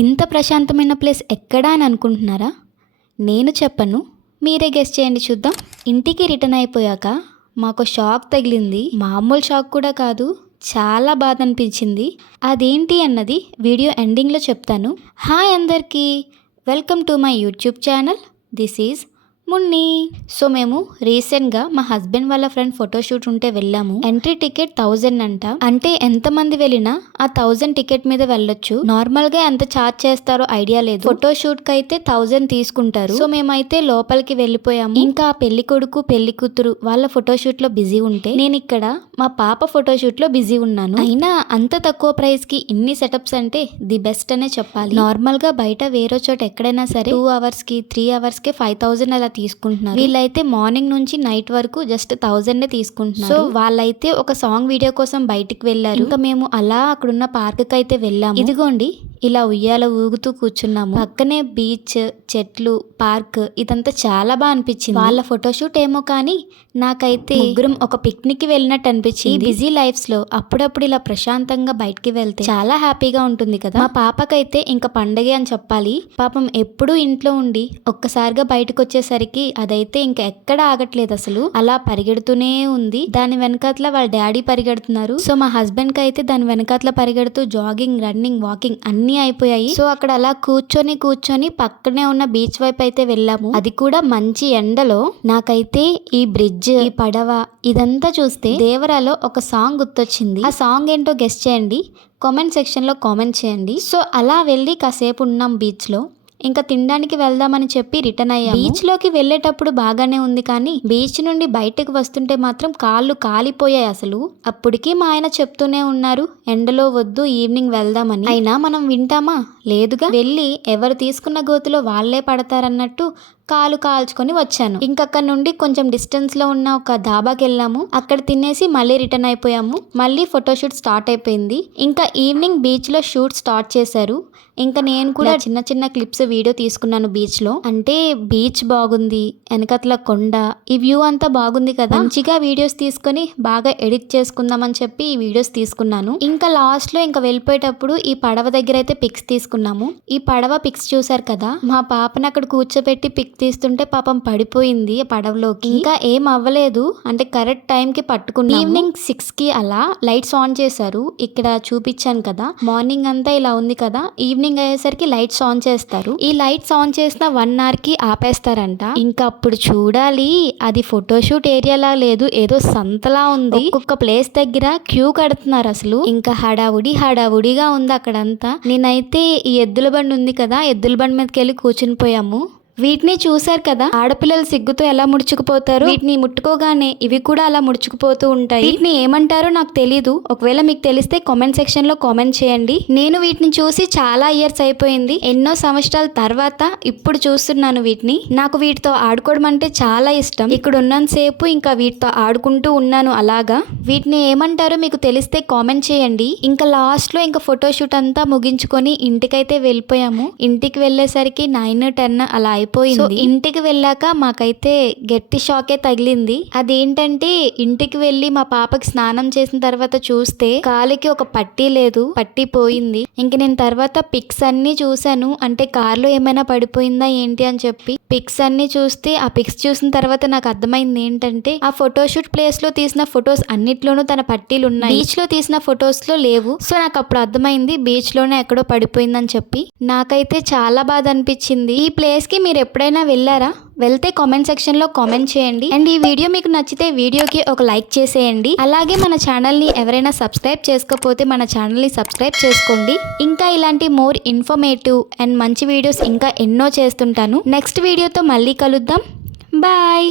ఇంత ప్రశాంతమైన ప్లేస్ ఎక్కడా అని అనుకుంటున్నారా? నేను చెప్పను, మీరే గెస్ చేయండి చూద్దాం. ఇంటికి రిటర్న్ అయిపోయాక మాకు షాక్ తగిలింది. మామూలు షాక్ కూడా కాదు, చాలా బాధ అనిపించింది. అదేంటి అన్నది వీడియో ఎండింగ్లో చెప్తాను. హాయ్ అందరికీ, welcome to my YouTube channel. This is Munni. So మేము రీసెంట్గా మా హస్బెండ్ వాళ్ళ ఫ్రెండ్ ఫోటోషూట్ ఉంటే వెళ్ళాము. ఎంట్రీ టికెట్ 1000 అంట. అంటే ఎంతమంది వెళ్ళినా ఆ 1000 టికెట్ మీద వెళ్ళొచ్చు. నార్మల్గా ఎంత ఛార్జ్ చేస్తారో ఐడియా లేదు. ఫోటోషూట్కి అయితే 1000 తీసుకుంటారు. సో మేమైతే లోపలికి వెళ్ళిపోయాము. ఇంకా పెళ్లి కొడుకు పెళ్లి కూతురు వాళ్ళ ఫోటోషూట్ లో బిజీ ఉంటే నేను ఇక్కడ మా పాప ఫోటోషూట్ లో బిజీ ఉన్నాను. అయినా అంత తక్కువ ప్రైస్ కి ఇన్ని సెటప్స్ అంటే ది బెస్ట్ అనే చెప్పాలి. నార్మల్ గా బయట వేరే చోట ఎక్కడైనా సరే 2 hours కి 3 hours కి 5000 అలా తీసుకుంటున్నారు. వీళ్ళైతే మార్నింగ్ నుంచి నైట్ వరకు జస్ట్ 1000 తీసుకుంటున్నారు. సో వాళ్ళైతే ఒక సాంగ్ వీడియో కోసం బయటికి వెళ్ళారు. ఇంకా మేము అలా అక్కడున్న పార్క్ కి అయితే వెళ్ళాము. ఇదిగోండి ఇలా ఉయ్యాల ఊగుతూ కూర్చున్నాము. పక్కనే బీచ్, చెట్లు, పార్క్ ఇదంతా చాలా బాగా అనిపించింది. వాళ్ళ ఫోటోషూట్ ఏమో కానీ నాకైతే ముగ్గురం ఒక పిక్నిక్ కి వెళ్ళినట్టు అనిపించింది. బిజీ లైఫ్స్ లో అప్పుడప్పుడు ఇలా ప్రశాంతంగా బయటికి వెళ్తే చాలా హ్యాపీగా ఉంటుంది కదా. మా పాపకైతే ఇంకా పండగే అని చెప్పాలి. పాపం ఎప్పుడూ ఇంట్లో ఉండి ఒక్కసారిగా బయటకు వచ్చేసరికి అదైతే ఇంకా ఎక్కడ ఆగట్లేదు అసలు. అలా పరిగెడుతూనే ఉంది. దాని వెనకాతల వాళ్ళ డాడీ పరిగెడుతున్నారు. సో మా హస్బెండ్ కి అయితే దాని వెనకాతల పరిగెడుతూ జాగింగ్, రన్నింగ్, వాకింగ్ అన్ని అయిపోయాయి. సో అక్కడ అలా కూర్చొని పక్కనే ఉన్న బీచ్ వైపు అయితే వెళ్ళాము. అది కూడా మంచి ఎండలో. నాకైతే ఈ బ్రిడ్జ్, ఈ పడవ ఇదంతా చూస్తే దేవరాలో ఒక సాంగ్ గుర్తొచ్చింది. ఆ సాంగ్ ఏంటో గెస్ చేయండి, కామెంట్ సెక్షన్ లో కామెంట్ చేయండి. సో అలా వెళ్ళి కాసేపు ఉన్నాం బీచ్ లో. ఇంకా తినడానికి వెళ్దామని చెప్పి రిటర్న్ అయ్యాము. బీచ్ లోకి వెళ్ళేటప్పుడు బాగానే ఉంది, కానీ బీచ్ నుండి బయటకు వస్తుంటే మాత్రం కాళ్ళు కాలిపోయాయి అసలు. అప్పటికి మా ఆయన చెప్తూనే ఉన్నారు ఎండలో వద్దు, ఈవినింగ్ వెళ్దామని. అయినా మనం వింటామా? లేదుగా. వెళ్ళి ఎవరు తీసుకున్న గోతులో వాళ్లే పడతారన్నట్టు కాలు కాల్చుకొని వచ్చాను. ఇంకక్కడ నుండి కొంచెం డిస్టెన్స్ లో ఉన్న ఒక ధాబాకి వెళ్ళాము. అక్కడ తినేసి మళ్ళీ రిటర్న్ అయిపోయాము. మళ్ళీ ఫోటోషూట్ స్టార్ట్ అయిపోయింది. ఇంకా ఈవినింగ్ బీచ్ లో షూట్ స్టార్ట్ చేశారు. ఇంకా నేను కూడా చిన్న చిన్న క్లిప్స్ వీడియో తీసుకున్నాను బీచ్ లో. అంటే బీచ్ బాగుంది, వెనకట్ల కొండ, ఈ వ్యూ అంతా బాగుంది కదా. మంచిగా వీడియోస్ తీసుకొని బాగా ఎడిట్ చేసుకుందామని చెప్పి ఈ వీడియోస్ తీసుకున్నాను. ఇంకా లాస్ట్ లో ఇంకా వెళ్ళిపోయేటప్పుడు ఈ పడవ దగ్గర అయితే పిక్స్ తీసుకున్నాము. ఈ పడవ పిక్స్ చూసారు కదా. మా పాపని అక్కడ కూర్చోబెట్టి పిక్ తీస్తుంటే పాపం పడిపోయింది పడవలోకి. ఇంకా ఏం అవ్వలేదు, అంటే కరెక్ట్ టైం కి పట్టుకున్నాము. ఈవినింగ్ 6 కి అలా లైట్స్ ఆన్ చేశారు. ఇక్కడ చూపించాను కదా, మార్నింగ్ అంతా ఇలా ఉంది కదా, ఈవినింగ్ అయ్యేసరికి లైట్స్ ఆన్ చేస్తారు. ఈ లైట్స్ ఆన్ చేసిన 1 hour కి ఆపేస్తారంట. ఇంకా అప్పుడు చూడాలి, అది ఫోటోషూట్ ఏరియాలా లేదు, ఏదో సంతలా ఉంది. ఒక్కొక్క ప్లేస్ దగ్గర క్యూ కడుతున్నారు అసలు. ఇంకా హడావుడిగా ఉంది అక్కడంతా. నేనైతే ఈ ఎద్దుల బండి ఉంది కదా, ఎద్దుల బండి మీదకి వెళ్ళి కూర్చుని పోయాము. వీటిని చూసారు కదా, ఆడపిల్లలు సిగ్గుతో ఎలా ముడుచుకుపోతారు. వీటిని ముట్టుకోగానే ఇవి కూడా అలా ముడుచుకుపోతూ ఉంటాయి. వీటిని ఏమంటారో నాకు తెలీదు. ఒకవేళ మీకు తెలిస్తే కామెంట్ సెక్షన్ లో కామెంట్ చేయండి. నేను వీటిని చూసి చాలా ఇయర్స్ అయిపోయింది, ఎన్నో సంవత్సరాల తర్వాత ఇప్పుడు చూస్తున్నాను వీటిని. నాకు వీటితో ఆడుకోవడం అంటే చాలా ఇష్టం. ఇక్కడ ఉన్నంతసేపు ఇంకా వీటితో ఆడుకుంటూ ఉన్నాను అలాగా. వీటిని ఏమంటారో మీకు తెలిస్తే కామెంట్ చేయండి. ఇంకా లాస్ట్ లో ఇంకా ఫోటోషూట్ అంతా ముగించుకొని ఇంటికైతే వెళ్ళిపోయాము. ఇంటికి వెళ్ళేసరికి 9-10 అలా అయిపోయింది. సో ఇంటికి వెళ్ళాక మాకైతే గట్టి షాకే తగిలింది. అదేంటంటే ఇంటికి వెళ్ళి మా పాపకి స్నానం చేసిన తర్వాత చూస్తే కాలికి ఒక పట్టీ లేదు, పట్టీ పోయింది. ఇంక నేను తర్వాత పిక్స్ అన్ని చూసాను, అంటే కార్లో ఏమైనా పడిపోయిందా ఏంటి అని చెప్పి పిక్స్ అన్ని చూస్తే, ఆ పిక్స్ చూసిన తర్వాత నాకు అర్థమైంది ఏంటంటే ఆ ఫోటోషూట్ ప్లేస్ లో తీసిన ఫొటోస్ అన్నిట్లోనూ తన పట్టీలు ఉన్నాయి, బీచ్ లో తీసిన ఫొటోస్ లో లేవు. సో నాకు అప్పుడు అర్థమైంది బీచ్ లోనే ఎక్కడో పడిపోయిందని చెప్పి. నాకైతే చాలా బాధ అనిపించింది. ఈ ప్లేస్ కి మీరు ఎప్పుడైనా వెళ్ళారా? వెళ్తే కామెంట్ సెక్షన్ లో కామెంట్ చేయండి. అండ్ ఈ వీడియో మీకు నచ్చితే వీడియోకి ఒక లైక్ చేసేయండి. అలాగే మన ఛానల్ ని ఎవరైనా సబ్స్క్రైబ్ చేసుకోకపోతే మన ఛానల్ ని సబ్స్క్రైబ్ చేసుకోండి. ఇంకా ఇలాంటి మోర్ ఇన్ఫర్మేటివ్ అండ్ మంచి వీడియోస్ ఇంకా ఎన్నో చేస్తుంటాను. నెక్స్ట్ వీడియోతో మళ్ళీ కలుద్దాం. బాయ్.